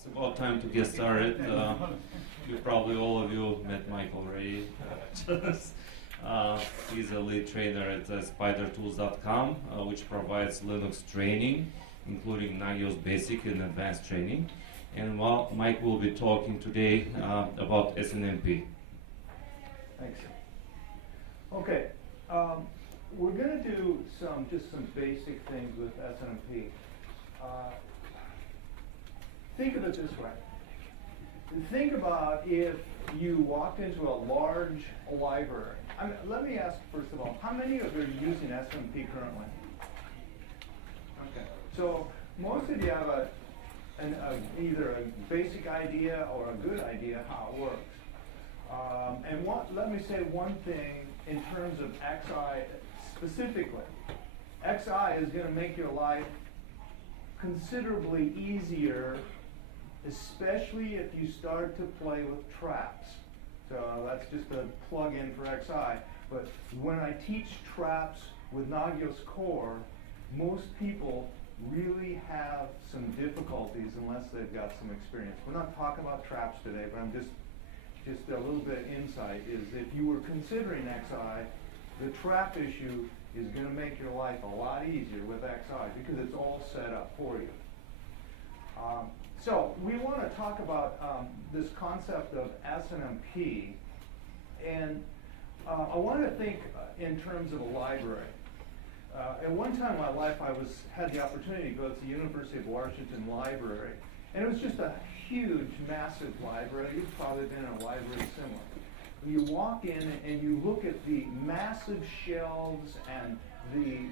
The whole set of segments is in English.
It's about time to get started. Probably all of you met Mike already. He's a lead trainer at spidertools.com, which provides Linux training, including Nagios basic and advanced training. And Mike will be talking today about SNMP. Thanks. Okay, we're going to do some basic things with SNMP. Think of it this way. Think about if you walked into a large library. Let me ask, first of all, how many of you are using SNMP currently? Okay, so most of you have either a basic idea or a good idea how it works. Let me say one thing in terms of XI specifically. XI is going to make your life considerably easier, especially if you start to play with traps. So that's just a plug-in for XI. But when I teach traps with Nagios Core, most people really have some difficulties unless they've got some experience. We're not talking about traps today, but I'm just a little bit of insight is if you were considering XI, the trap issue is going to make your life a lot easier with XI because it's all set up for you. So we want to talk about this concept of SNMP, and I want to think in terms of a library. At one time in my life, I had the opportunity to go to the University of Washington Library, and it was just a huge, massive library. You've probably been in a library similar. You walk in and you look at the massive shelves and the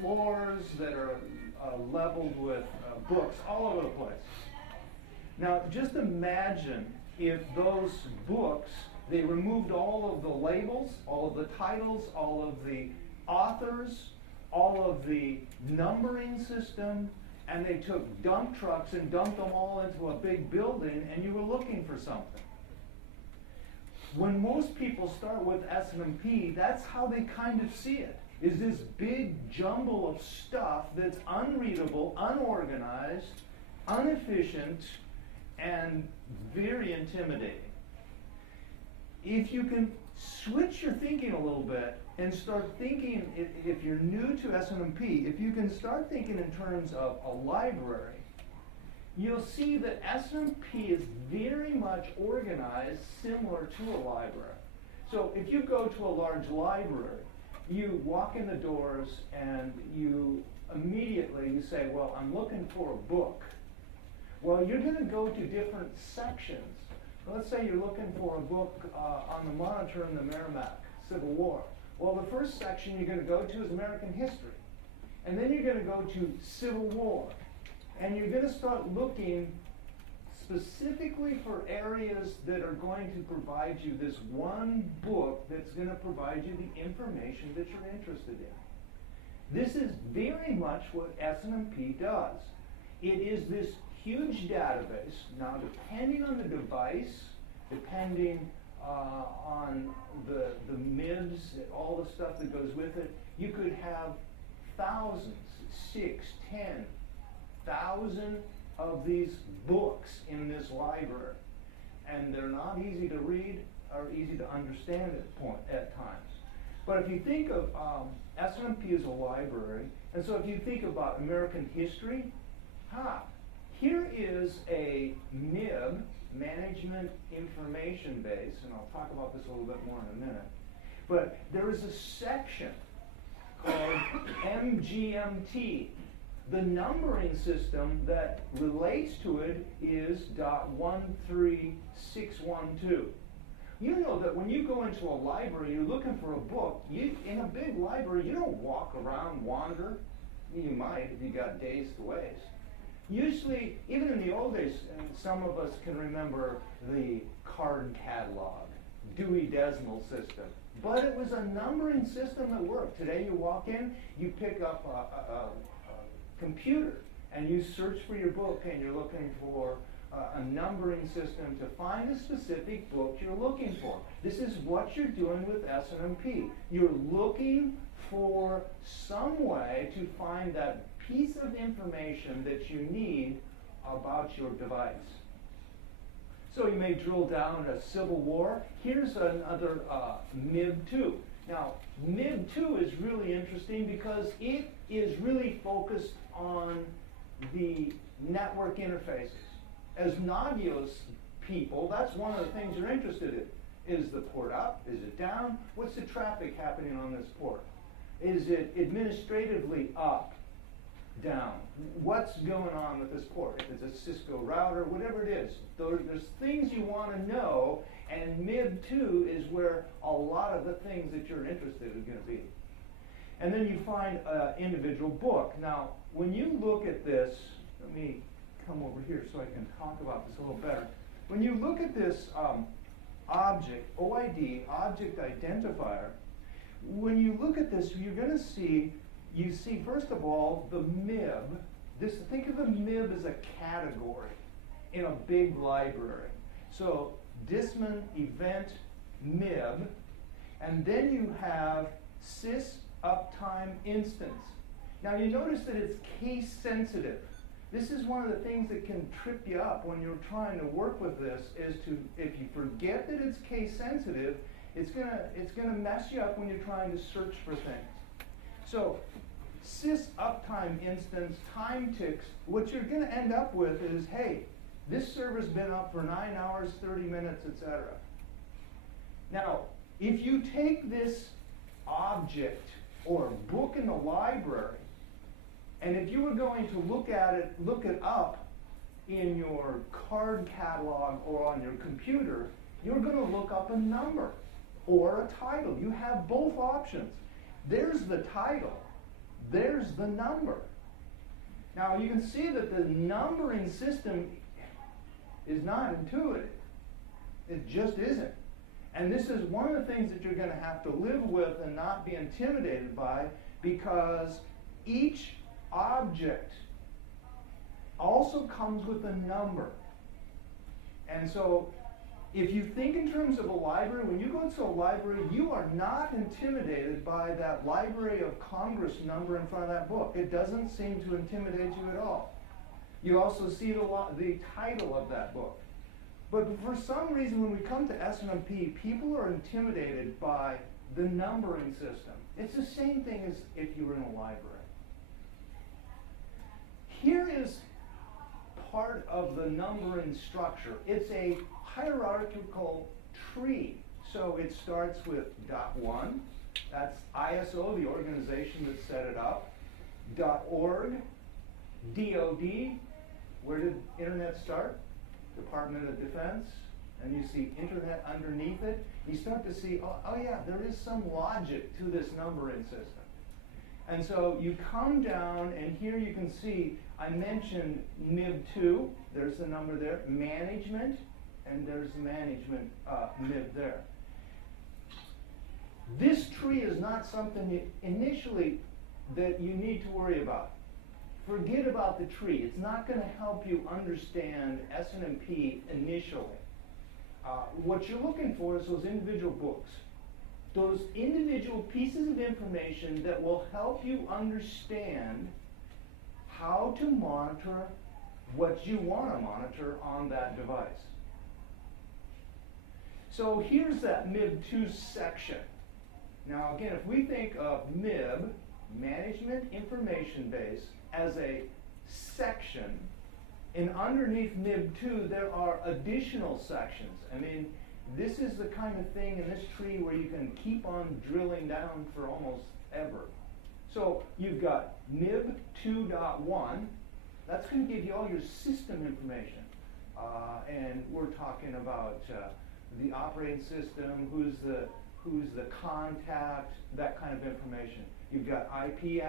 floors that are leveled with books all over the place. Now, just imagine if those books, they removed all of the labels, all of the titles, all of the authors, all of the numbering system, and they took dump trucks and dumped them all into a big building, and you were looking for something. When most people start with SNMP, that's how they kind of see it, is this big jumble of stuff that's unreadable, unorganized, inefficient, and very intimidating. If you can switch your thinking a little bit and start thinking, if you're new to SNMP, if you can start thinking in terms of a library, you'll see that SNMP is very much organized similar to a library. So if you go to a large library, you walk in the doors and you immediately say, well, I'm looking for a book. Well, you're going to go to different sections. Let's say you're looking for a book on the Monitor in the Merrimack Civil War. Well, the first section you're going to go to is American history. And then you're going to go to Civil War. And you're going to start looking specifically for areas that are going to provide you this one book that's going to provide you the information that you're interested in. This is very much what SNMP does. It is this huge database. Now, depending on the device, depending on the MIBs, all the stuff that goes with it, you could have thousands, 10,000 of these books in this library. And they're not easy to read or easy to understand at times. But if you think of SNMP as a library, and so if you think about American history, here is a MIB, Management Information Base, and I'll talk about this a little bit more in a minute. But there is a section called MGMT. The numbering system that relates to it is .13612. You know that when you go into a library, you're looking for a book. In a big library, you don't walk around, wander. You might if you got days to waste. Usually, even in the old days, and some of us can remember the card catalog, Dewey Decimal System. But it was a numbering system that worked. Today you walk in, you pick up a computer, and you search for your book, and you're looking for a numbering system to find a specific book you're looking for. This is what you're doing with SNMP. You're looking for some way to find that piece of information that you need about your device. So you may drill down a Civil War. Here's another MIB2. Now, MIB2 is really interesting because it is really focused on the network interfaces. As Nagios people, that's one of the things you're interested in. Is the port up? Is it down? What's the traffic happening on this port? Is it administratively up, down? What's going on with this port? If it's a Cisco router, whatever it is, there's things you want to know, and MIB2 is where a lot of the things that you're interested in are going to be. And then you find an individual book. Now, when you look at this, let me come over here so I can talk about this a little better. When you look at this object, OID, object identifier, when you look at this, you're going to see, you see first of all the MIB. Think of the MIB as a category in a big library. So Disman event MIB, and then you have sys uptime instance. Now you notice that it's case sensitive. This is one of the things that can trip you up when you're trying to work with this, is to, if you forget that it's case sensitive, it's gonna mess you up when you're trying to search for things. So sys uptime instance time ticks, what you're gonna end up with is, hey, this server's been up for 9 hours, 30 minutes, etc. Now, if you take this object or book in the library, and if you were going to look it up in your card catalog or on your computer, you're going to look up a number or a title. You have both options. There's the title. There's the number. Now you can see that the numbering system is not intuitive. It just isn't. And this is one of the things that you're going to have to live with and not be intimidated by, because each object also comes with a number. And so if you think in terms of a library, when you go into a library, you are not intimidated by that Library of Congress number in front of that book. It doesn't seem to intimidate you at all. You also see the title of that book. But for some reason, when we come to SNMP, people are intimidated by the numbering system. It's the same thing as if you were in a library. Here is part of the numbering structure. It's a hierarchical tree. So it starts with .1, that's ISO, the organization that set it up, .org, DOD, where did Internet start? Department of Defense, and you see Internet underneath it. You start to see, oh yeah, there is some logic to this numbering system. And so you come down, and here you can see, I mentioned MIB2, there's the number there, management, and there's the management MIB there. This tree is not something initially that you need to worry about. Forget about the tree. It's not going to help you understand SNMP initially. What you're looking for is those individual books. Those individual pieces of information that will help you understand how to monitor what you want to monitor on that device. So here's that MIB2 section. Now again, if we think of MIB, Management Information Base, as a section, and underneath MIB2 there are additional sections. I mean, this is the kind of thing in this tree where you can keep on drilling down for almost ever. So you've got MIB 2.1, that's going to give you all your system information. And we're talking about the operating system, who's the contact, that kind of information. You've got IP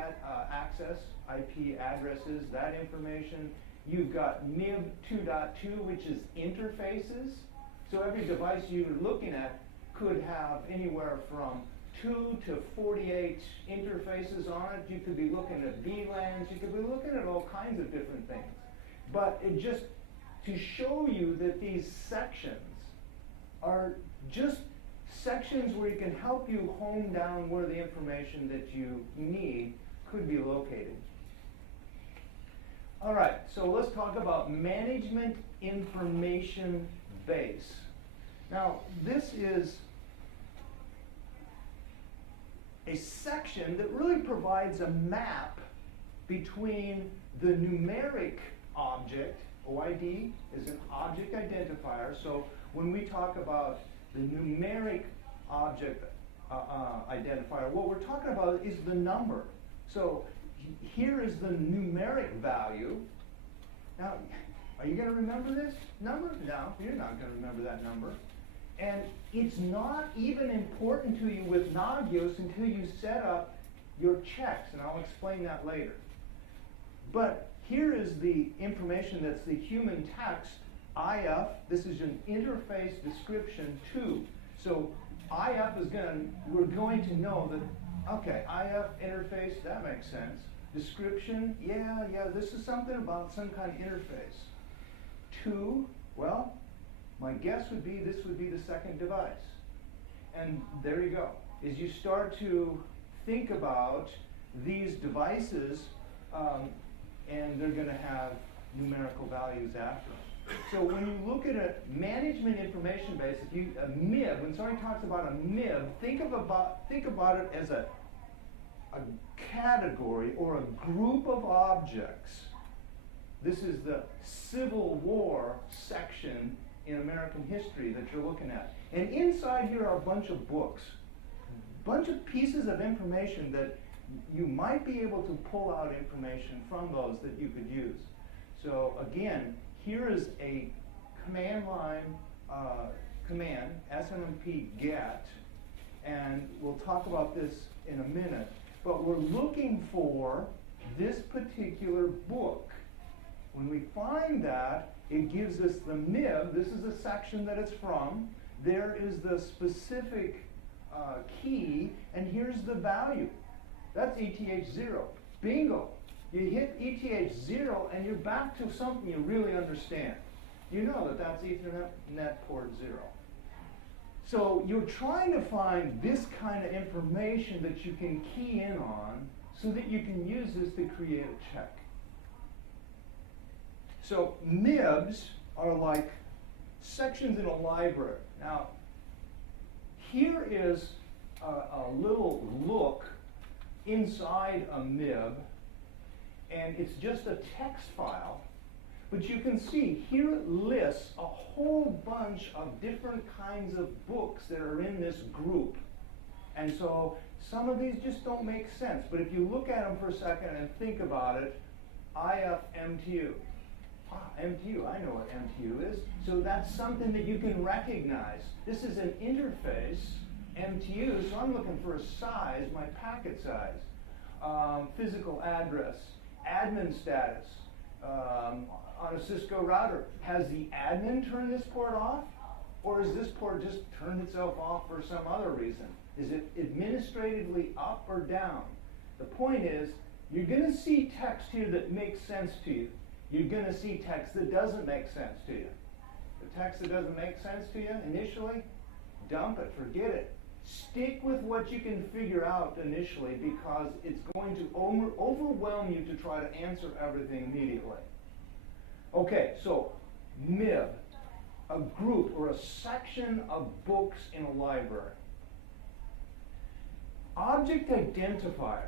access, IP addresses, that information. You've got MIB 2.2, which is interfaces. So every device you're looking at could have anywhere from 2 to 48 interfaces on it. You could be looking at VLANs. You could be looking at all kinds of different things. But it just to show you that these sections are just sections where you can help you hone down where the information that you need could be located. All right, so let's talk about management information base. Now, this is a section that really provides a map between the numeric object. OID is an object identifier, so when we talk about the numeric object identifier, what we're talking about is the number. So here is the numeric value. Now, are you going to remember this number? No, you're not going to remember that number. And it's not even important to you with Nagios until you set up your checks, and I'll explain that later. But here is the information that's the human text, IF. This is an interface description 2. So IF is we're going to know that, okay, IF interface, that makes sense. Description, yeah, this is something about some kind of interface. 2, well, my guess would be this would be the second device. And there you go. As you start to think about these devices, and they're going to have numerical values after them. So when you look at a management information base, a MIB, when somebody talks about a MIB, think about it as a category or a group of objects. This is the Civil War section in American history that you're looking at. And inside here are a bunch of books, a bunch of pieces of information that you might be able to pull out information from those that you could use. So again, here is a command line command, SNMP get, and we'll talk about this in a minute, but we're looking for this particular book. When we find that, it gives us the MIB. This is the section that it's from. There is the specific key, and here's the value. That's ETH0. Bingo. You hit ETH0 and you're back to something you really understand. You know that that's Ethernet port 0. So you're trying to find this kind of information that you can key in on so that you can use this to create a check. So MIBs are like sections in a library. Now, here is a little look inside a MIB, and it's just a text file, but you can see here it lists a whole bunch of different kinds of books that are in this group. And so some of these just don't make sense, but if you look at them for a second and think about it, IFMTU. MTU, I know what MTU is. So that's something that you can recognize. This is an interface, MTU, so I'm looking for a size, my packet size, physical address, admin status. On a Cisco router, has the admin turned this port off? Or is this port just turned itself off for some other reason? Is it administratively up or down? The point is, you're going to see text here that makes sense to you. You're going to see text that doesn't make sense to you. The text that doesn't make sense to you initially, dump it, forget it. Stick with what you can figure out initially, because it's going to overwhelm you to try to answer everything immediately. Okay, so MIB, a group or a section of books in a library. Object identifiers.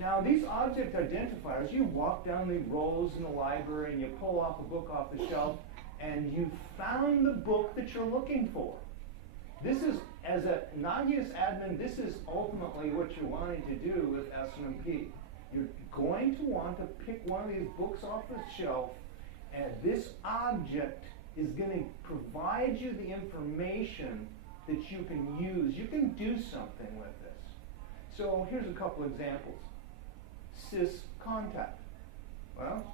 Now, these object identifiers, you walk down the rows in the library and you pull off a book off the shelf and you found the book that you're looking for. This is, as a Nagios admin, this is ultimately what you're wanting to do with SNMP. You're going to want to pick one of these books off the shelf, and this object is going to provide you the information that you can use. You can do something with this. So here's a couple examples. Sys contact. Well,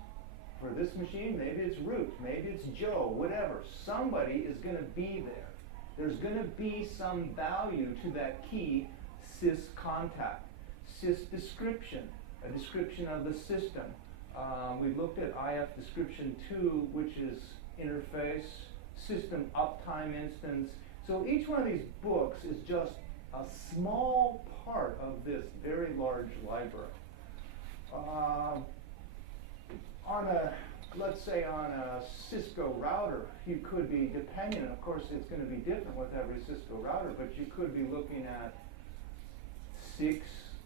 for this machine, maybe it's root, maybe it's Joe, whatever. Somebody is going to be there. There's going to be some value to that key, sys contact. Sys description, a description of the system. We looked at IF description 2, which is interface, system uptime instance. So each one of these books is just a small part of this very large library. let's say on a Cisco router, you could be dependent, of course it's going to be different with every Cisco router, but you could be looking at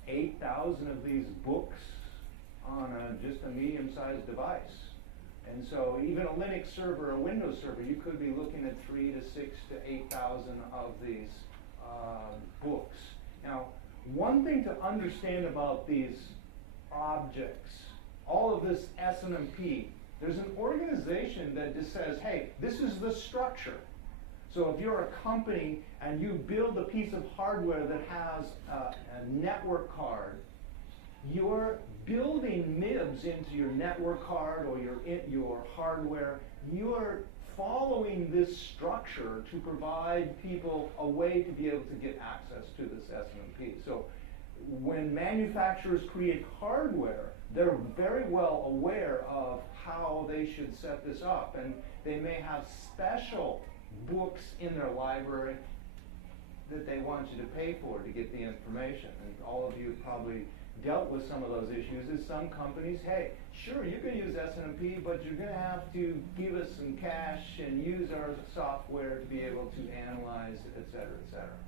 8,000 of these books on just a medium-sized device. And so even a Linux server, a Windows server, you could be looking at 3,000 to 6,000 to 8,000 of these books. Now, one thing to understand about these objects, all of this SNMP, there's an organization that just says, hey, this is the structure. So if you're a company and you build a piece of hardware that has a network card, you're building MIBs into your network card or your hardware. You're following this structure to provide people a way to be able to get access to this SNMP. So when manufacturers create hardware, they're very well aware of how they should set this up, and they may have special books in their library that they want you to pay for to get the information. And all of you have probably dealt with some of those issues. Is some companies, hey, sure, you can use SNMP, but you're going to have to give us some cash and use our software to be able to analyze, et cetera, et cetera.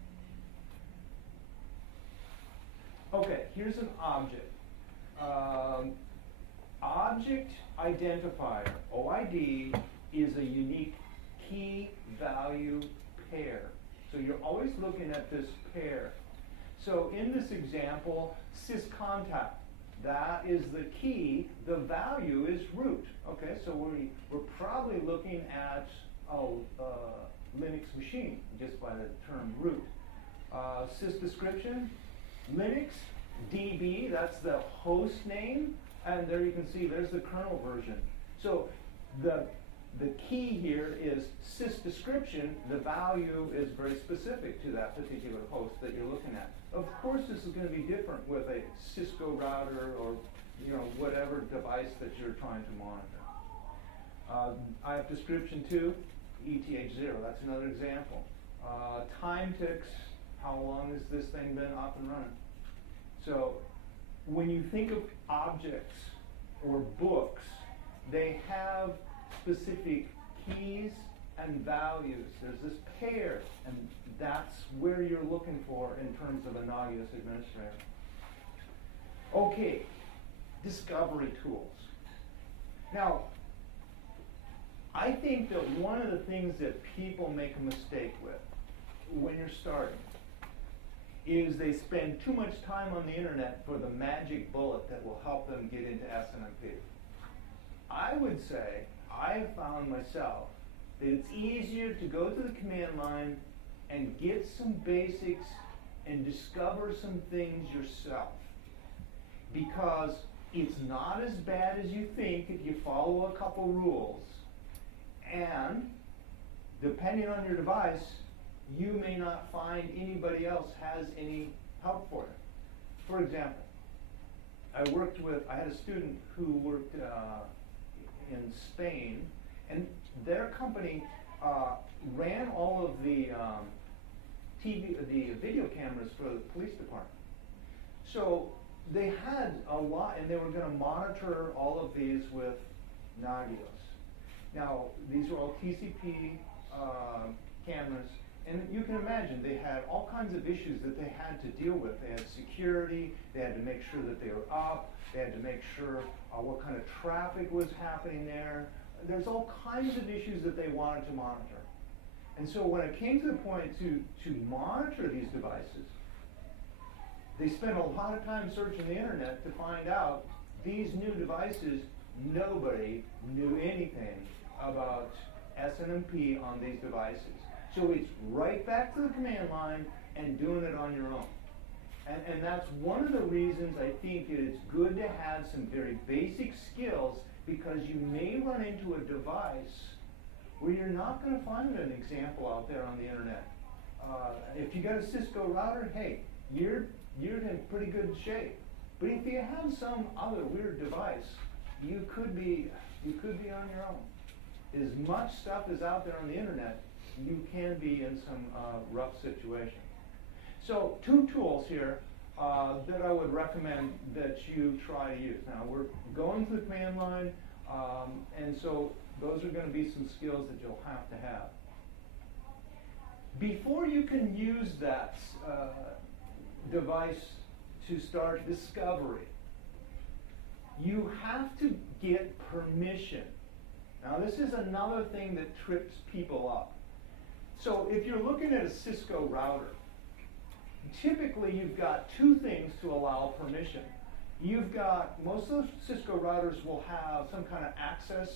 Okay, here's an object. Object identifier, OID, is a unique key value pair. So you're always looking at this pair. So in this example, syscontact, that is the key, the value is root. Okay, so we're probably looking at a Linux machine just by the term root. Sysdescription, Linux, DB, that's the host name, and there you can see there's the kernel version. So the key here is sysdescription, the value is very specific to that particular host that you're looking at. Of course this is going to be different with a Cisco router or whatever device that you're trying to monitor. I have description 2, ETH0, that's another example. Time ticks, how long has this thing been up and running? So when you think of objects or books, they have specific keys and values. There's this pair, and that's where you're looking for in terms of a Nagios administrator. Okay, discovery tools. Now, I think that one of the things that people make a mistake with when you're starting is they spend too much time on the internet for the magic bullet that will help them get into SNMP. I would say, I have found myself that it's easier to go to the command line and get some basics and discover some things yourself, because it's not as bad as you think if you follow a couple rules, and depending on your device, you may not find anybody else has any help for it. For example, I had a student who worked in Spain, and their company ran all of the video cameras for the police department. So they had a lot, and they were going to monitor all of these with Nagios. Now, these were all TCP cameras, and you can imagine they had all kinds of issues that they had to deal with. They had security, they had to make sure that they were up, they had to make sure what kind of traffic was happening there. There's all kinds of issues that they wanted to monitor. And so when it came to the point to monitor these devices, they spent a lot of time searching the internet to find out these new devices, nobody knew anything about SNMP on these devices. So it's right back to the command line and doing it on your own. And that's one of the reasons I think it is good to have some very basic skills, because you may run into a device where you're not going to find an example out there on the internet. If you got a Cisco router, hey, you're in pretty good shape. But if you have some other weird device, you could be on your own. As much stuff is out there on the internet, you can be in some rough situation. So 2 tools here that I would recommend that you try to use. Now we're going to the command line. And so those are going to be some skills that you'll have to have. Before you can use that device to start discovery, you have to get permission. Now this is another thing that trips people up. So if you're looking at a Cisco router, typically you've got two things to allow permission. You've got, most of those Cisco routers will have some kind of access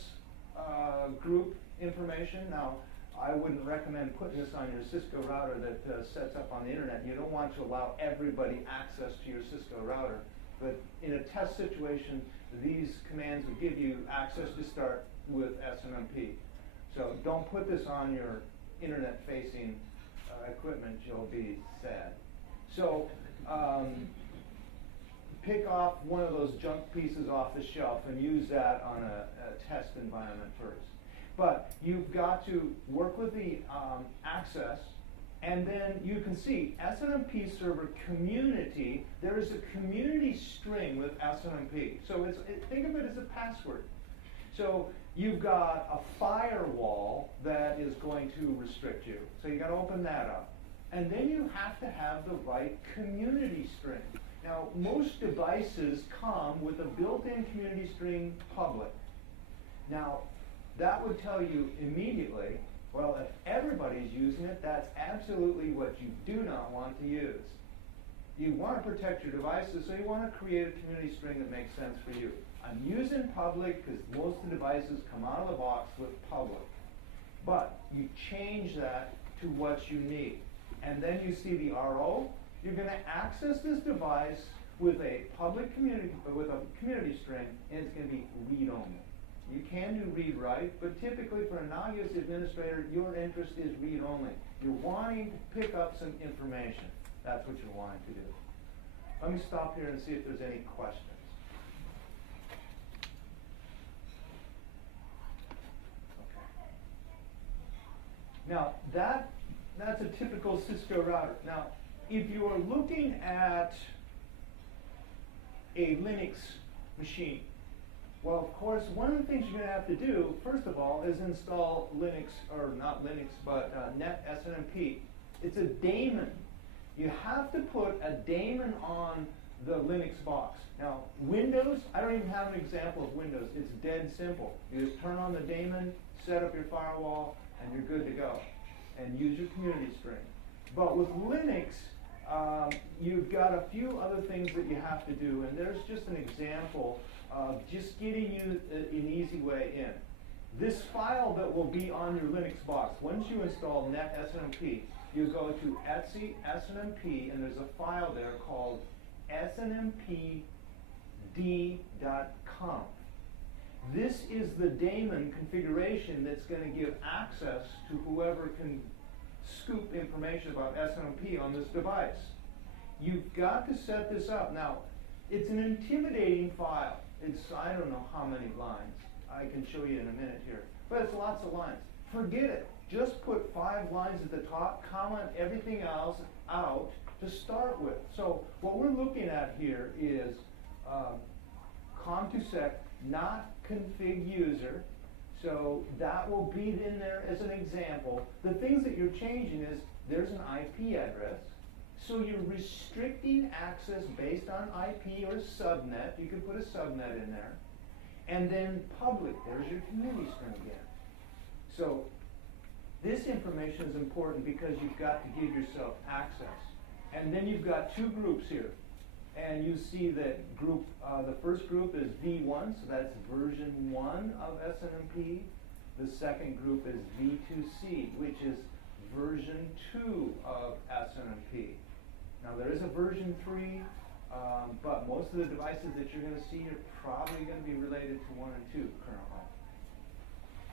group information. Now, I wouldn't recommend putting this on your Cisco router that sets up on the internet. You don't want to allow everybody access to your Cisco router. But in a test situation, these commands will give you access to start with SNMP. So don't put this on your internet-facing equipment. You'll be sad. So pick off one of those junk pieces off the shelf and use that on a test environment first. But you've got to work with the access, and then you can see SNMP server community. There is a community string with SNMP. So think of it as a password. So you've got a firewall that is going to restrict you. So you got to open that up. And then you have to have the right community string. Now, most devices come with a built-in community string public. Now, that would tell you immediately, well, if everybody's using it, that's absolutely what you do not want to use. You want to protect your devices, so you want to create a community string that makes sense for you. I'm using public because most of the devices come out of the box with public. But you change that to what you need. And then you see the RO. You're going to access this device with a public community, with a community string, and it's going to be read-only. You can do read-write, but typically for a Nagios administrator, your interest is read-only. You're wanting to pick up some information. That's what you're wanting to do. Let me stop here and see if there's any questions. Okay. Now, that's a typical Cisco router. Now, if you are looking at a Linux machine, well, of course, one of the things you're going to have to do, first of all, is install Linux, or not Linux, but net SNMP. It's a daemon. You have to put a daemon on the Linux box. Now, Windows, I don't even have an example of Windows. It's dead simple. You just turn on the daemon, set up your firewall, and you're good to go. And use your community string. But with Linux, you've got a few other things that you have to do, and there's just an example of just getting you an easy way in. This file that will be on your Linux box, once you install net SNMP, you go to etc SNMP, and there's a file there called snmpd.conf. This is the daemon configuration that's going to give access to whoever can scoop information about SNMP on this device. You've got to set this up. Now, it's an intimidating file. It's, I don't know how many lines. I can show you in a minute here. But it's lots of lines. Forget it. Just put 5 lines at the top, comment everything else out to start with. So what we're looking at here is com2sec, not config user. So that will be in there as an example. The things that you're changing is there's an IP address. So you're restricting access based on IP or subnet. You can put a subnet in there. And then public, there's your community string again. So this information is important because you've got to give yourself access. And then you've got 2 groups here. And you see that group, the first group is V1, so that's version 1 of SNMP. The second group is V2C, which is version 2 of SNMP. Now there is a version 3, but most of the devices that you're going to see are probably going to be related to 1 and 2 currently.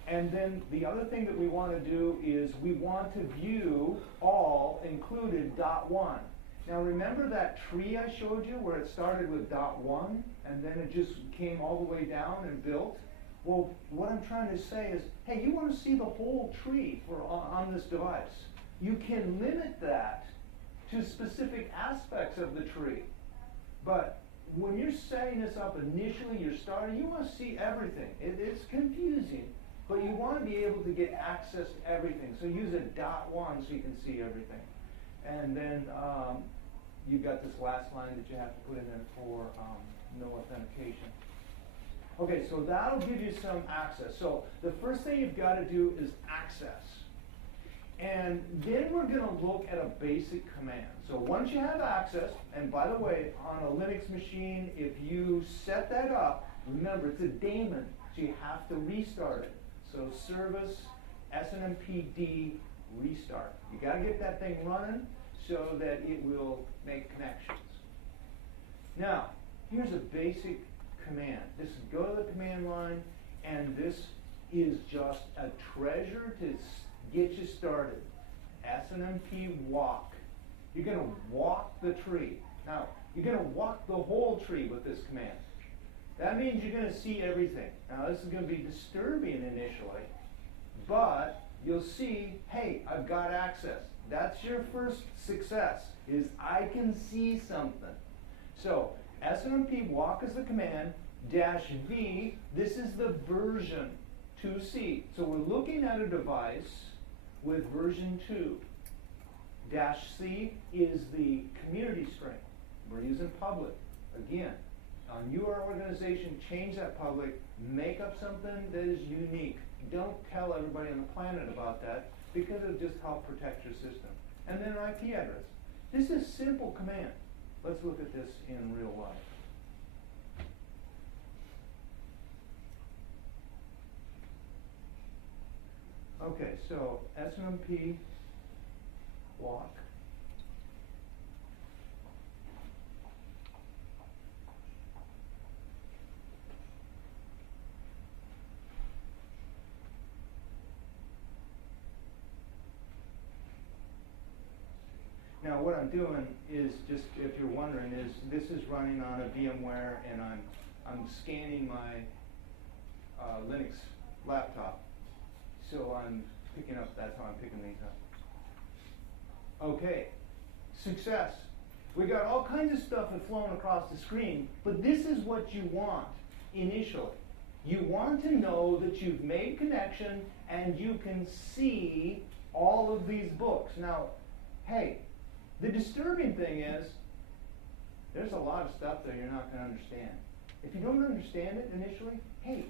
And then the other thing that we want to do is we want to view all included .1. Now remember that tree I showed you where it started with .1 and then it just came all the way down and built? Well, what I'm trying to say is, hey, you want to see the whole tree on this device. You can limit that to specific aspects of the tree. But when you're setting this up initially, you're starting, you want to see everything. It's confusing, but you want to be able to get access to everything. So use a .1 so you can see everything. And then you've got this last line that you have to put in there for no authentication. Okay, so that'll give you some access. So the first thing you've got to do is access. And then we're going to look at a basic command. So once you have access, and by the way, on a Linux machine, if you set that up, remember it's a daemon, so you have to restart it. So service SNMPD restart. You got to get that thing running so that it will make connections. Now, here's a basic command. This is go to the command line, and this is just a treasure to get you started. SNMP walk. You're going to walk the tree. Now, you're going to walk the whole tree with this command. That means you're going to see everything. Now, this is going to be disturbing initially, but you'll see, hey, I've got access. That's your first success, is I can see something. So, SNMP walk is the command, -V, this is the version 2C. So we're looking at a device with version 2. -C is the community string. We're using public. Again, on your organization, change that public, make up something that is unique. Don't tell everybody on the planet about that, because it'll just help protect your system. And then an IP address. This is a simple command. Let's look at this in real life. Okay, so SNMP walk. Now what I'm doing is, just if you're wondering, is this is running on a VMware, and I'm scanning my Linux laptop. So I'm picking up, that's how I'm picking these up. Okay, success. We got all kinds of stuff that's flowing across the screen, but this is what you want initially. You want to know that you've made connection and you can see all of these books. Now, hey, the disturbing thing is, there's a lot of stuff there you're not going to understand. If you don't understand it initially, hey,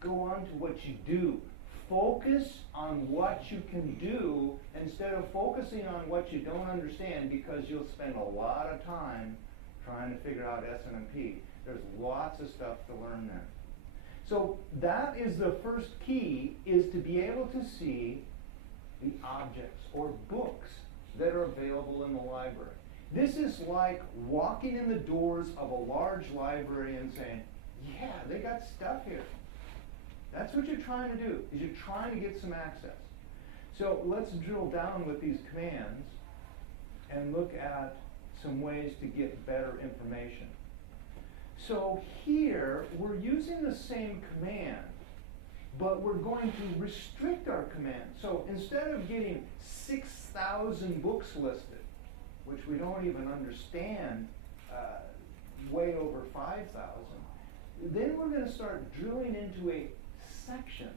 go on to what you do. Focus on what you can do instead of focusing on what you don't understand, because you'll spend a lot of time trying to figure out SNMP. There's lots of stuff to learn there. So that is the first key, is to be able to see the objects or books that are available in the library. This is like walking in the doors of a large library and saying, yeah, they got stuff here. That's what you're trying to do, is you're trying to get some access. So let's drill down with these commands and look at some ways to get better information. So here, we're using the same command, but we're going to restrict our command. So instead of getting 6,000 books listed, which we don't even understand, way over 5,000, then we're going to start drilling into a section.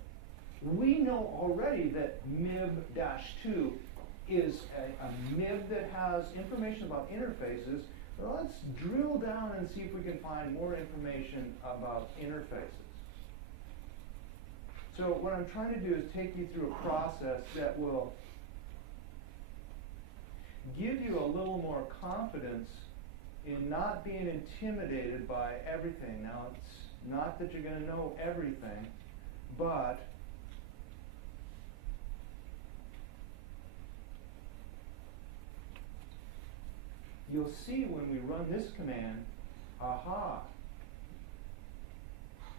We know already that MIB-2 is a MIB that has information about interfaces. Well, let's drill down and see if we can find more information about interfaces. So what I'm trying to do is take you through a process that will give you a little more confidence in not being intimidated by everything. Now, it's not that you're going to know everything, but you'll see when we run this command, aha,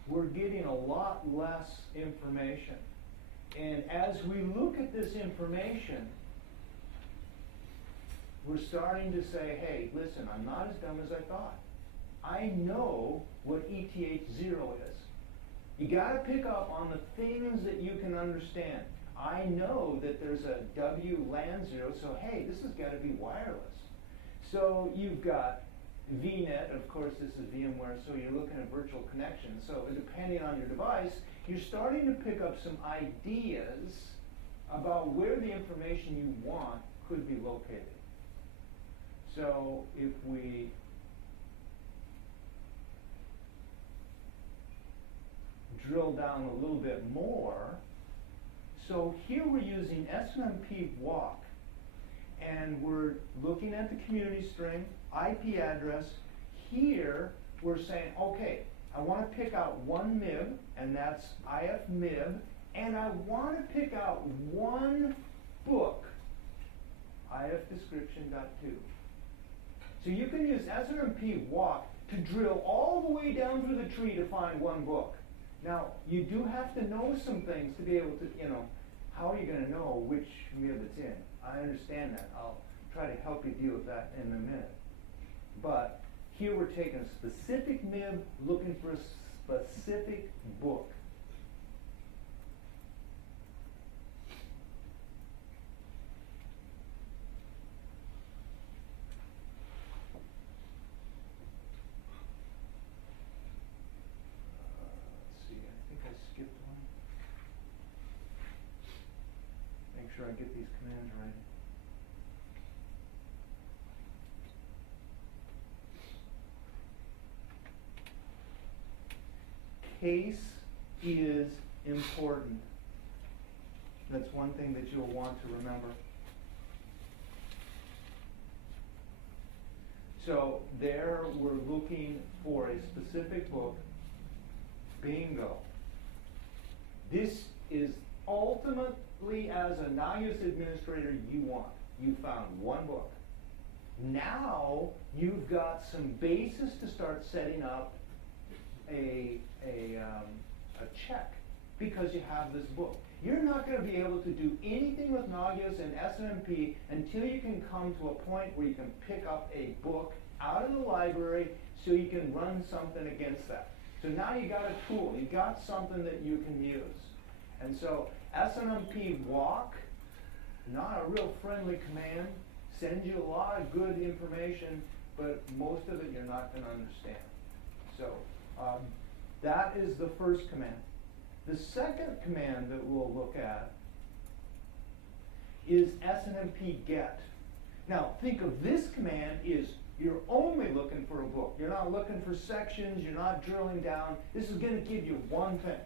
we're getting a lot less information. And as we look at this information, we're starting to say, hey, listen, I'm not as dumb as I thought. I know what ETH0 is. You got to pick up on the things that you can understand. I know that there's a WLAN 0, so hey, this has got to be wireless. So you've got VNet, of course, this is VMware, so you're looking at virtual connections. So depending on your device, you're starting to pick up some ideas about where the information you want could be located. So if we drill down a little bit more, so here we're using SNMP walk, and we're looking at the community string, IP address. Here we're saying, okay, I want to pick out one MIB, and that's ifmib, and I want to pick out one book, ifdescription.2. So you can use SNMP walk to drill all the way down through the tree to find one book. Now, you do have to know some things to be able to, how are you going to know which MIB it's in? I understand that. I'll try to help you deal with that in a minute. But here we're taking a specific MIB, looking for a specific book. Let's see, I think I skipped one. Make sure I get these commands right. Case is important. That's one thing that you'll want to remember. So there we're looking for a specific book. Bingo. This is ultimately, as a Nagios administrator, you want. You found one book. Now you've got some basis to start setting up a check because you have this book. You're not going to be able to do anything with Nagios and SNMP until you can come to a point where you can pick up a book out of the library so you can run something against that. So now you got a tool, you got something that you can use. And so SNMP walk, not a real friendly command, sends you a lot of good information, but most of it you're not going to understand. So that is the first command. The second command that we'll look at is SNMP get. Now think of this command is you're only looking for a book. You're not looking for sections, you're not drilling down. This is going to give you one thing.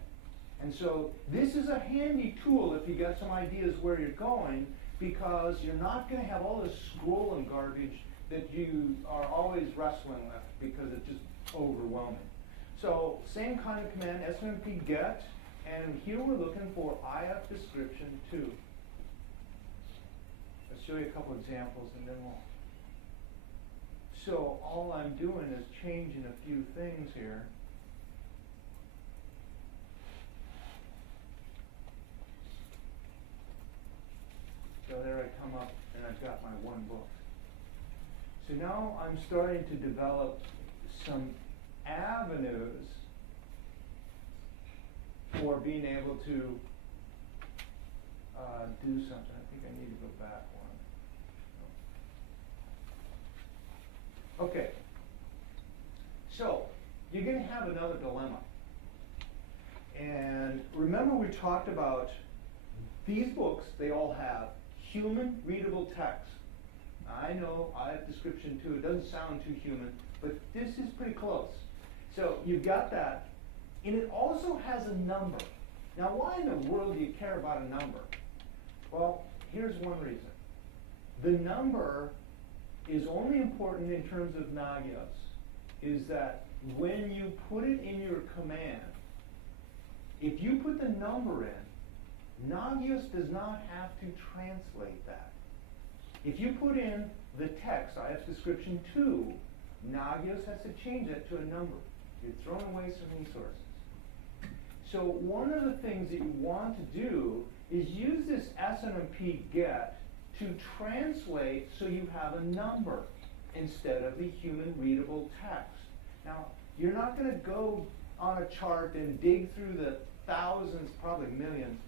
And so this is a handy tool if you got some ideas where you're going, because you're not going to have all this scrolling garbage that you are always wrestling with because it's just overwhelming. So same kind of command, SNMP get, and here we're looking for ifdescription2. Let's show you a couple examples and then we'll. So all I'm doing is changing a few things here. So there I come up and I've got my one book. So now I'm starting to develop some avenues for being able to do something. I think I need to go back one. Okay. So you're going to have another dilemma. And remember we talked about these books, they all have human readable text. I know I have description too, it doesn't sound too human, but this is pretty close. So you've got that, and it also has a number. Now why in the world do you care about a number? Well, here's one reason. The number is only important in terms of Nagios, is that when you put it in your command, if you put the number in, Nagios does not have to translate that. If you put in the text, I have description 2, Nagios has to change that to a number. You're throwing away some resources. So one of the things that you want to do is use this SNMP get to translate so you have a number instead of the human readable text. Now, you're not going to go on a chart and dig through the thousands, probably millions,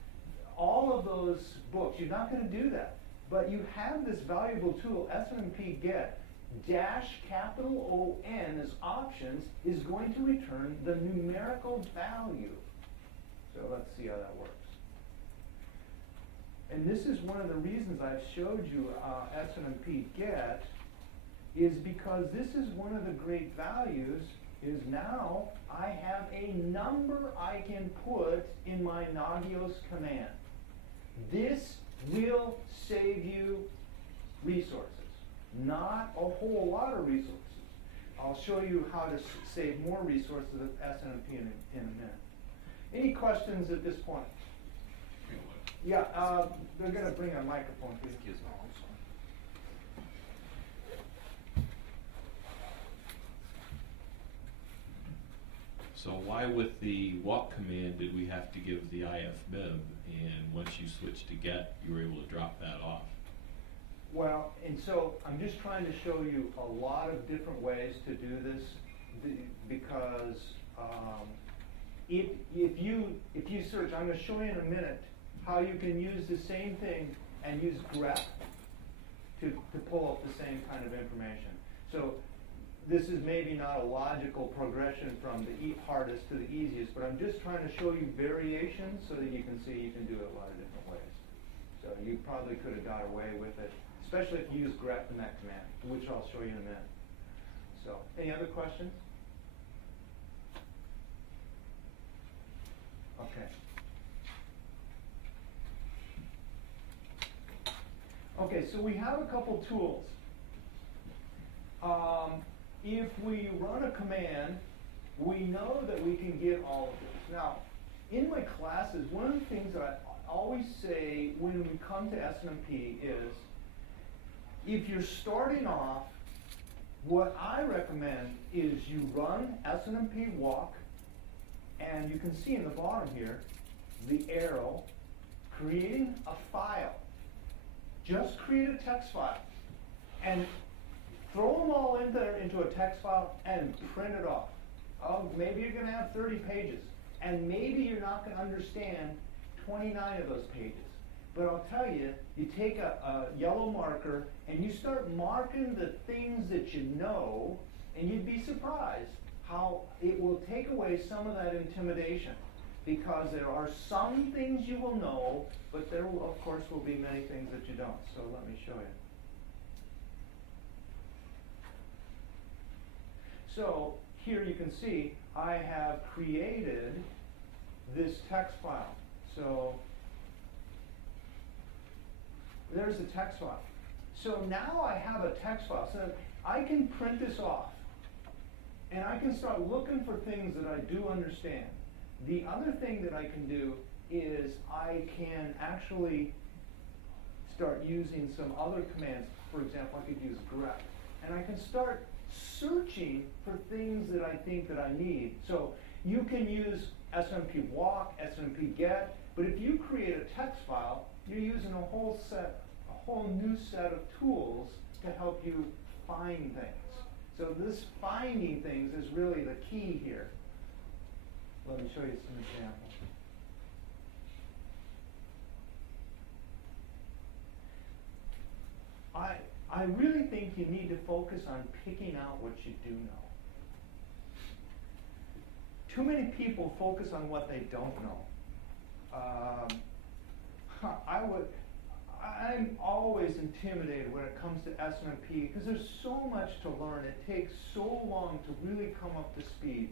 all of those books. You're not going to do that. But you have this valuable tool, SNMP get. dash capital O-N as options is going to return the numerical value. So let's see how that works. And this is one of the reasons I've showed you SNMP get, is because this is one of the great values, is now I have a number I can put in my Nagios command. This will save you resources, not a whole lot of resources. I'll show you how to save more resources with SNMP in a minute. Any questions at this point? Yeah, they're going to bring a microphone to you. Excuse me. So why with the walk command did we have to give the ifmib, and once you switch to get, you were able to drop that off? Well, and so I'm just trying to show you a lot of different ways to do this, because if you search, I'm going to show you in a minute how you can use the same thing and use grep to pull up the same kind of information. So this is maybe not a logical progression from the hardest to the easiest, but I'm just trying to show you variations so that you can see you can do it a lot of different ways. So you probably could have got away with it, especially if you use grep in that command, which I'll show you in a minute. So, any other questions? Okay. Okay, so we have a couple tools. If we run a command, we know that we can get all of this. Now, in my classes, one of the things that I always say when we come to SNMP is, if you're starting off, what I recommend is you run SNMP walk, and you can see in the bottom here, the arrow, creating a file. Just create a text file, and throw them all in there into a text file and print it off. Maybe you're going to have 30 pages, and maybe you're not going to understand 29 of those pages. But I'll tell you, you take a yellow marker and you start marking the things that you know, and you'd be surprised how it will take away some of that intimidation. Because there are some things you will know, but there will, of course, will be many things that you don't. So let me show you. So here you can see I have created this text file. So there's the text file. So now I have a text file. So I can print this off, and I can start looking for things that I do understand. The other thing that I can do is I can actually start using some other commands. For example, I could use grep, and I can start searching for things that I think that I need. So you can use SNMP walk, SNMP get, but if you create a text file, you're using a whole new set of tools to help you find things. So this finding things is really the key here. Let me show you some examples. I really think you need to focus on picking out what you do know. Too many people focus on what they don't know. I'm always intimidated when it comes to SNMP because there's so much to learn. It takes so long to really come up to speed.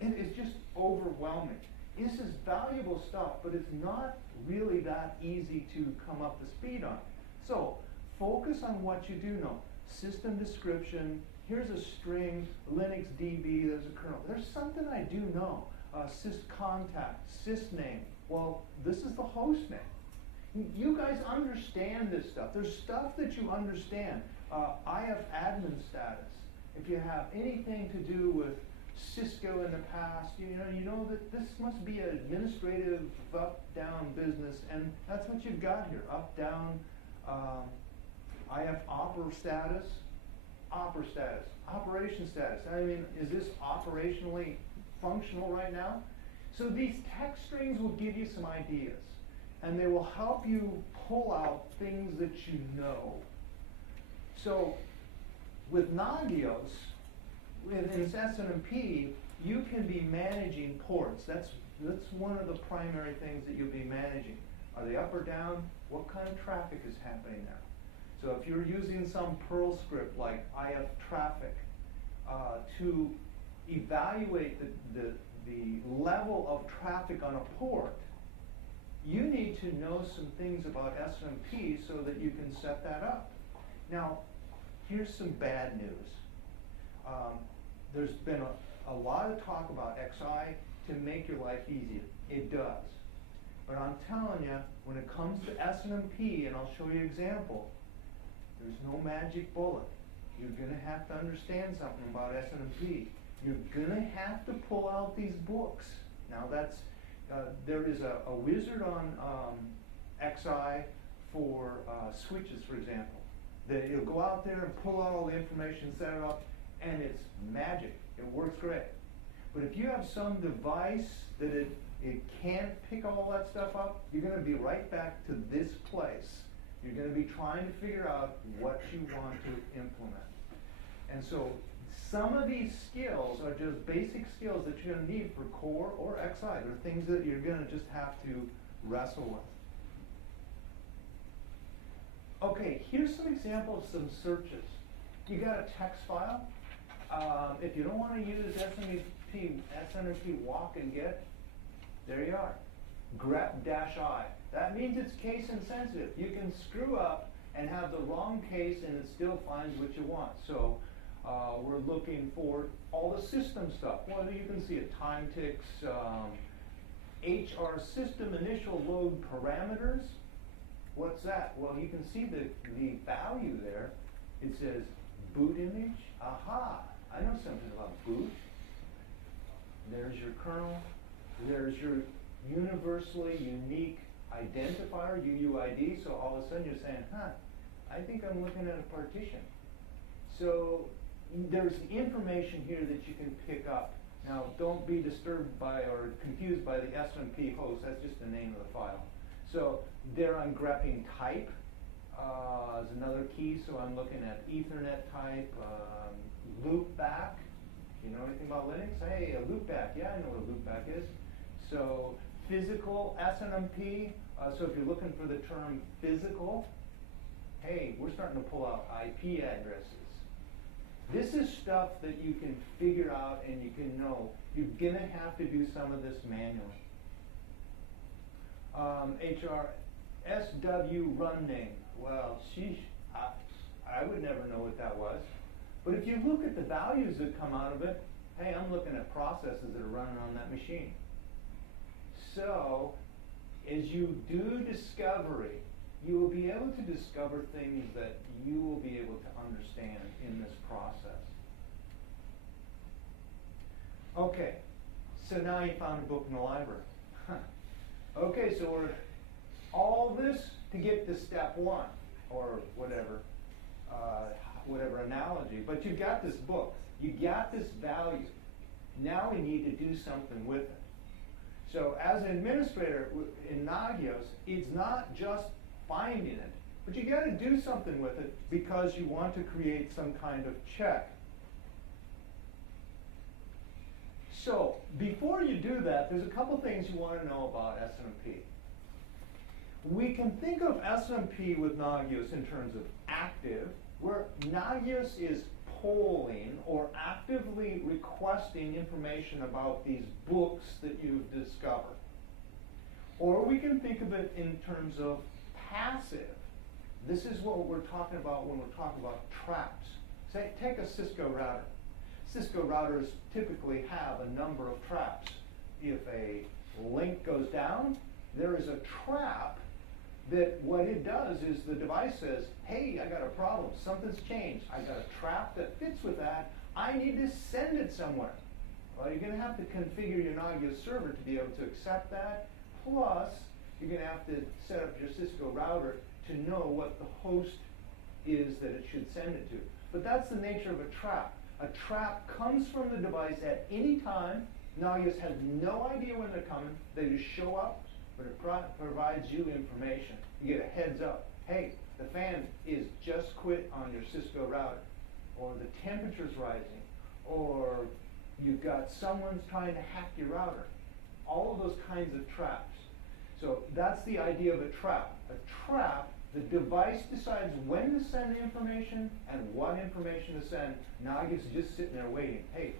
And it's just overwhelming. This is valuable stuff, but it's not really that easy to come up to speed on. So focus on what you do know. System description, here's a string, Linux DB, there's a kernel. There's something I do know. Syscontact, sysname. Well, this is the host name. You guys understand this stuff. There's stuff that you understand. admin status. If you have anything to do with Cisco in the past, you know that this must be an administrative up-down business, and that's what you've got here, up-down. IF oper status, operation status. I mean, is this operationally functional right now? So these text strings will give you some ideas, and they will help you pull out things that you know. So with Nagios, in SNMP, you can be managing ports. That's one of the primary things that you'll be managing. Are they up or down? What kind of traffic is happening there? So if you're using some Perl script like IF traffic to evaluate the level of traffic on a port, you need to know some things about SNMP so that you can set that up. Now, here's some bad news. There's been a lot of talk about XI to make your life easier. It does. But I'm telling you, when it comes to SNMP, and I'll show you an example, there's no magic bullet. You're going to have to understand something about SNMP. You're going to have to pull out these books. Now that's, there is a wizard on XI for switches, for example. That you'll go out there and pull out all the information, set it up, and it's magic. It works great. But if you have some device that it can't pick all that stuff up, you're going to be right back to this place. You're going to be trying to figure out what you want to implement. And so some of these skills are just basic skills that you're going to need for core or XI. They're things that you're going to just have to wrestle with. Okay, here's some examples of some searches. You got a text file. If you don't want to use SNMP walk and get, there you are. grep-i. That means it's case insensitive. You can screw up and have the wrong case and it still finds what you want. So we're looking for all the system stuff. Well, you can see it, time ticks, HR system initial load parameters. What's that? Well, you can see the value there. It says boot image. Aha, I know something about boot. There's your kernel. There's your universally unique identifier, UUID. So all of a sudden you're saying, I think I'm looking at a partition. So there's information here that you can pick up. Now, don't be disturbed by or confused by the SNMP host. That's just the name of the file. So there I'm grepping type is another key. So I'm looking at Ethernet type, loopback. You know anything about Linux? Hey, a loopback. Yeah, I know what a loopback is. So physical SNMP. So if you're looking for the term physical, hey, we're starting to pull out IP addresses. This is stuff that you can figure out and you can know. You're going to have to do some of this manually. HR SW run name. Well, sheesh, I would never know what that was. But if you look at the values that come out of it, hey, I'm looking at processes that are running on that machine. So, as you do discovery, you will be able to discover things that you will be able to understand in this process. Okay, so now you found a book in the library. Okay, so we're all this to get to step one, or whatever analogy. But you got this book, you got this value. Now we need to do something with it. So as an administrator in Nagios, it's not just finding it, but you got to do something with it because you want to create some kind of check. So before you do that, there's a couple things you want to know about SNMP. We can think of SNMP with Nagios in terms of active, where Nagios is polling or actively requesting information about these books that you've discovered. Or we can think of it in terms of passive. This is what we're talking about when we're talking about traps. Say, take a Cisco router. Cisco routers typically have a number of traps. If a link goes down, there is a trap that what it does is the device says, hey, I got a problem, something's changed. I got a trap that fits with that. I need to send it somewhere. Well, you're going to have to configure your Nagios server to be able to accept that. Plus, you're going to have to set up your Cisco router to know what the host is that it should send it to. But that's the nature of a trap. A trap comes from the device at any time. Nagios has no idea when they're coming. They just show up, but it provides you information. You get a heads up. Hey, the fan is just quit on your Cisco router. or the temperature's rising, or you've got someone's trying to hack your router. All of those kinds of traps. So that's the idea of a trap. A trap, the device decides when to send the information and what information to send. Nagios is just sitting there waiting. Hey,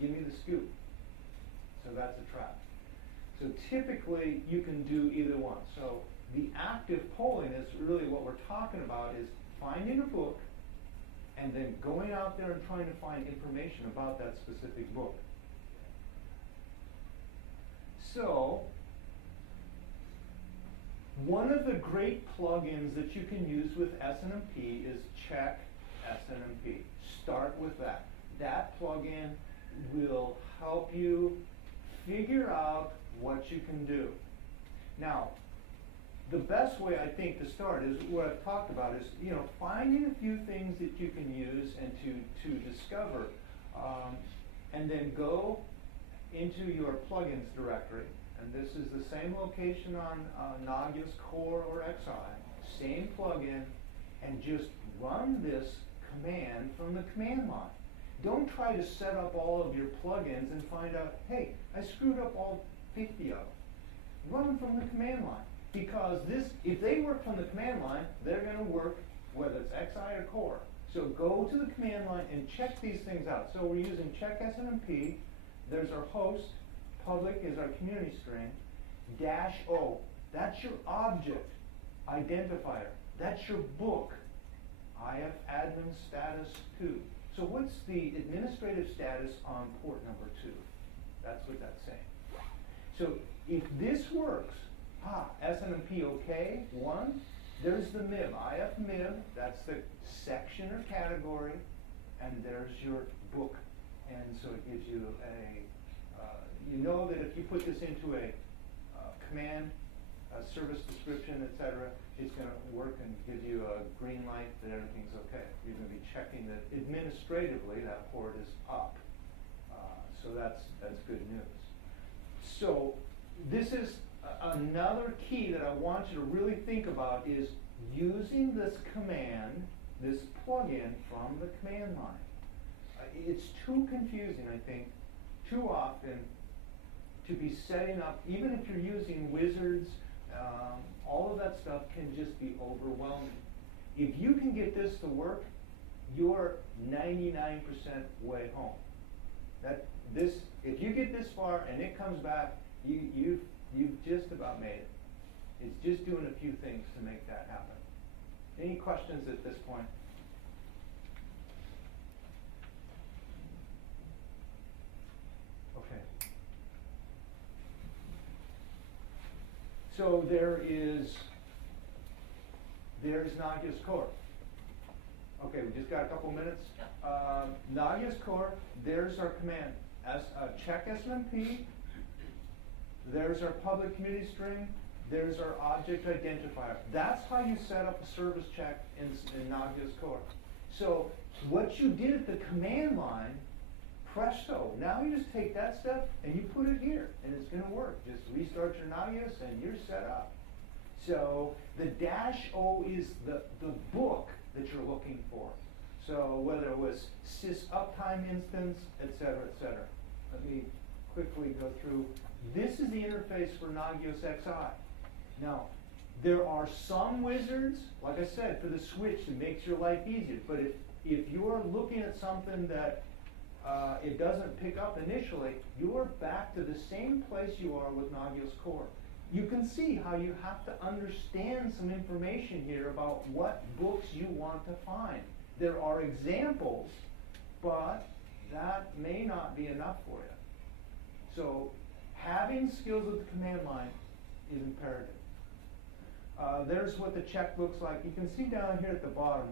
give me the scoop. So that's a trap. So typically you can do either one. So the active polling is really what we're talking about, is finding a book and then going out there and trying to find information about that specific book. So one of the great plugins that you can use with SNMP is Check SNMP. Start with that. That plugin will help you figure out what you can do. Now, the best way I think to start is what I've talked about, is finding a few things that you can use and to discover, and then go into your plugins directory, and this is the same location on Nagios Core or XI, same plugin, and just run this command from the command line. Don't try to set up all of your plugins and find out, hey, I screwed up all 50 of them. Run them from the command line, because if they work from the command line, they're going to work whether it's XI or Core. So go to the command line and check these things out. So we're using check SNMP. There's our host. Public is our community string. -O, that's your object identifier. That's your book. IF admin status 2. So what's the administrative status on port number 2? That's what that's saying. So if this works, SNMP OK, 1, there's the MIB, IF MIB, that's the section or category, and there's your book. And so it gives you you know that if you put this into a command, a service description, etc., it's going to work and give you a green light that everything's okay. You're going to be checking that administratively that port is up. So that's good news. So this is another key that I want you to really think about, is using this command, this plugin from the command line. It's too confusing, I think, too often to be setting up, even if you're using wizards, all of that stuff can just be overwhelming. If you can get this to work, you're 99% way home. If you get this far and it comes back, you've just about made it. It's just doing a few things to make that happen. Any questions at this point? Okay. So there's Nagios Core. Okay, we just got a couple minutes. Nagios Core, there's our command. Check SNMP. There's our public community string. There's our object identifier. That's how you set up a service check in Nagios Core. So what you did at the command line, presto. Now you just take that stuff and you put it here, and it's going to work. Just restart your Nagios and you're set up. So the -O is the book that you're looking for. So whether it was sys uptime instance, et cetera, et cetera. Let me quickly go through. This is the interface for Nagios XI. Now, there are some wizards, like I said, for the switch that makes your life easier. But if you're looking at something that it doesn't pick up initially, you're back to the same place you are with Nagios Core. You can see how you have to understand some information here about what books you want to find. There are examples, but that may not be enough for you. So having skills with the command line is imperative. There's what the check looks like. You can see down here at the bottom,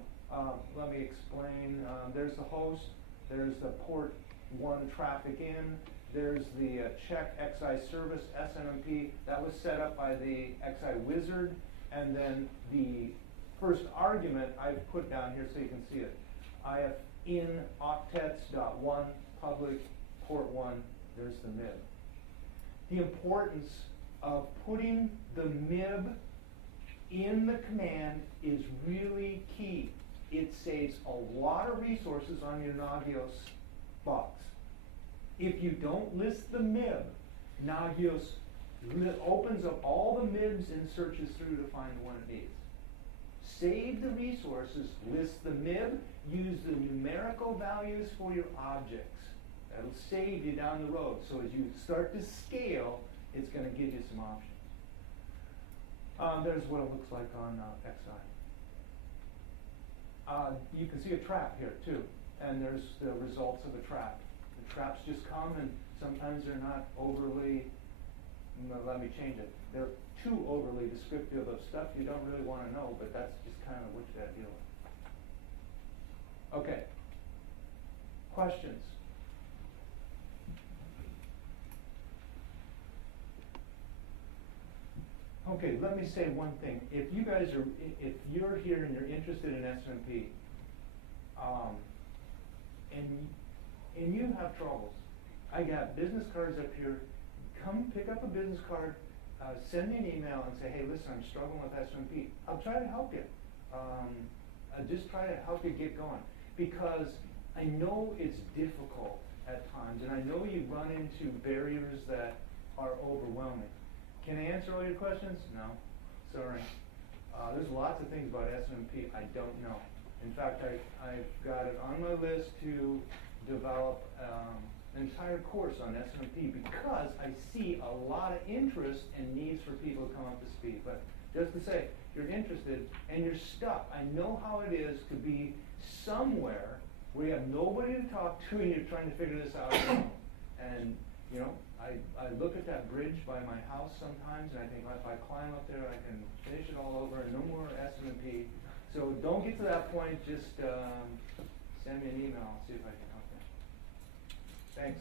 let me explain. There's the host, there's the port 1 traffic in, there's the check XI service SNMP. That was set up by the XI wizard, and then the first argument I've put down here so you can see it. IF in octets.1 public port 1, there's the MIB. The importance of putting the MIB in the command is really key. it saves a lot of resources on your Nagios box. If you don't list the MIB, Nagios opens up all the MIBs and searches through to find the one it needs. Save the resources, list the MIB, use the numerical values for your objects. That'll save you down the road. So as you start to scale, it's going to give you some options. There's what it looks like on XI. You can see a trap here too, and there's the results of a trap. The traps just come, and sometimes they're not overly, let me change it, they're too overly descriptive of stuff you don't really want to know, but that's just kind of what you got to deal with. Okay. Questions? Okay, let me say one thing. If you guys are, if you're here and you're interested in SNMP, and you have troubles, I got business cards up here. Come pick up a business card, send me an email and say, hey, listen, I'm struggling with SNMP. I'll try to help you. I'll just try to help you get going, because I know it's difficult at times, and I know you run into barriers that are overwhelming. Can I answer all your questions? No. Sorry. There's lots of things about SNMP I don't know. In fact, I've got it on my list to develop an entire course on SNMP, because I see a lot of interest and needs for people to come up to speed. But just to say, if you're interested and you're stuck, I know how it is to be somewhere where you have nobody to talk to and you're trying to figure this out alone. And you know, I look at that bridge by my house sometimes, and I think, well, if I climb up there, I can finish it all over, and no more SNMP. So don't get to that point. Just send me an email. I'll see if I can help you. Thanks.